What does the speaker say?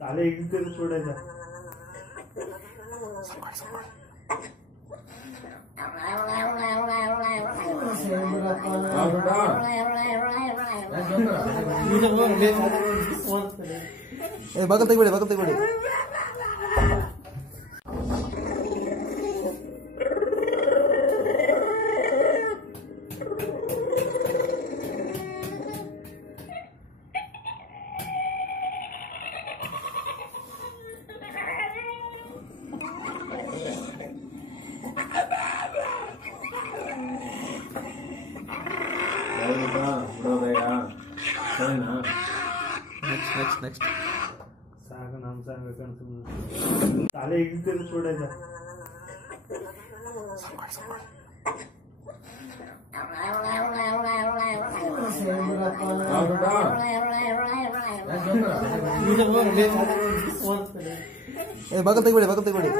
ತಲೆ ಹಿಡಿದು ಕೊಡದ ಬಗಲ್ ತೆಗಿಬೇಡಿ ನೆಕ್ಸ್ಟ್ ಸಾಗ ನಮ್ ಸಾಗ ತಲೆ ಹಿಡಿದು ಕೊಡದ ಬಗಲ್ ತೆಗಿಬೇಡಿ